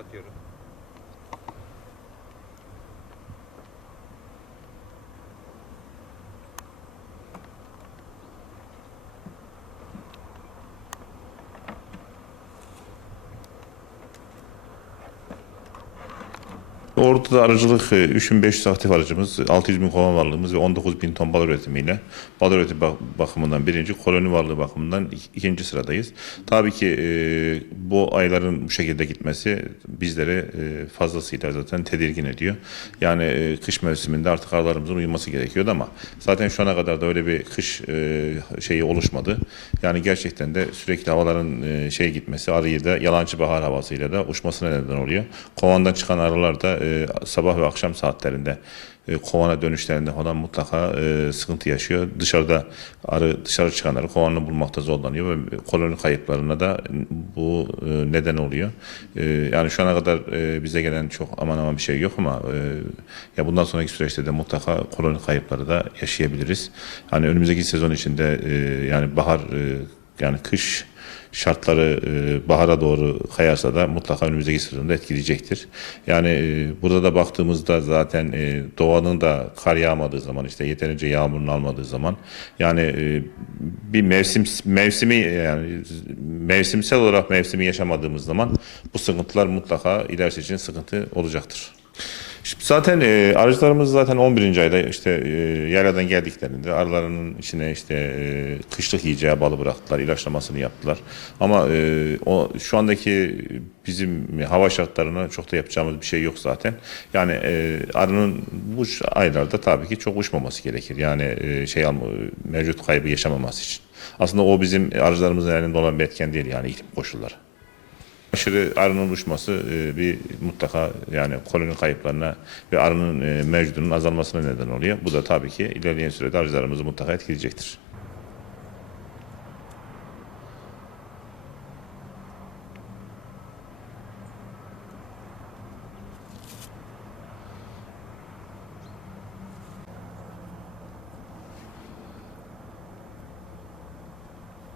Kapatıyorum. Ordu'da aracılık e, 3500 aktif aracımız, 600 bin kovan varlığımız ve 19 bin ton bal üretimiyle bal üretimi bak- bakımından birinci, koloni varlığı bakımından ik- ikinci sıradayız. Tabii ki e, bu ayların bu şekilde gitmesi bizlere e, fazlasıyla zaten tedirgin ediyor. Yani e, kış mevsiminde artık arılarımızın uyuması gerekiyordu ama zaten şu ana kadar da öyle bir kış e, şeyi oluşmadı. Yani gerçekten de sürekli havaların e, şey gitmesi arıyı da yalancı bahar havasıyla da uçmasına neden oluyor. Kovandan çıkan arılar da e, sabah ve akşam saatlerinde e, kovana dönüşlerinde falan mutlaka e, sıkıntı yaşıyor. Dışarıda arı dışarı çıkanları kovanını bulmakta zorlanıyor ve koloni kayıplarına da bu e, neden oluyor. E, yani şu ana kadar e, bize gelen çok aman aman bir şey yok ama e, ya bundan sonraki süreçte de mutlaka koloni kayıpları da yaşayabiliriz. Hani önümüzdeki sezon içinde e, yani bahar e, yani kış şartları e, bahara doğru kayarsa da mutlaka önümüzdeki sezonda etkileyecektir. Yani e, burada da baktığımızda zaten e, doğanın da kar yağmadığı zaman işte yeterince yağmurun almadığı zaman yani bir mevsim mevsimi yani mevsimsel olarak mevsimi yaşamadığımız zaman bu sıkıntılar mutlaka ilerisi için sıkıntı olacaktır. Zaten e, arıcılarımız zaten 11. ayda işte e, yayladan geldiklerinde arılarının içine işte e, kışlık yiyeceği balı bıraktılar, ilaçlamasını yaptılar. Ama e, o şu andaki bizim hava şartlarına çok da yapacağımız bir şey yok zaten. Yani e, arının bu aylarda tabii ki çok uçmaması gerekir. Yani e, şey alma, mevcut kaybı yaşamaması için. Aslında o bizim arıcılarımızın elinde olan bir etken değil yani iklim koşulları. Aşırı arının uçması e, bir mutlaka yani koloni kayıplarına ve arının e, mevcudunun azalmasına neden oluyor. Bu da tabii ki ilerleyen sürede arıcılarımızı mutlaka etkileyecektir.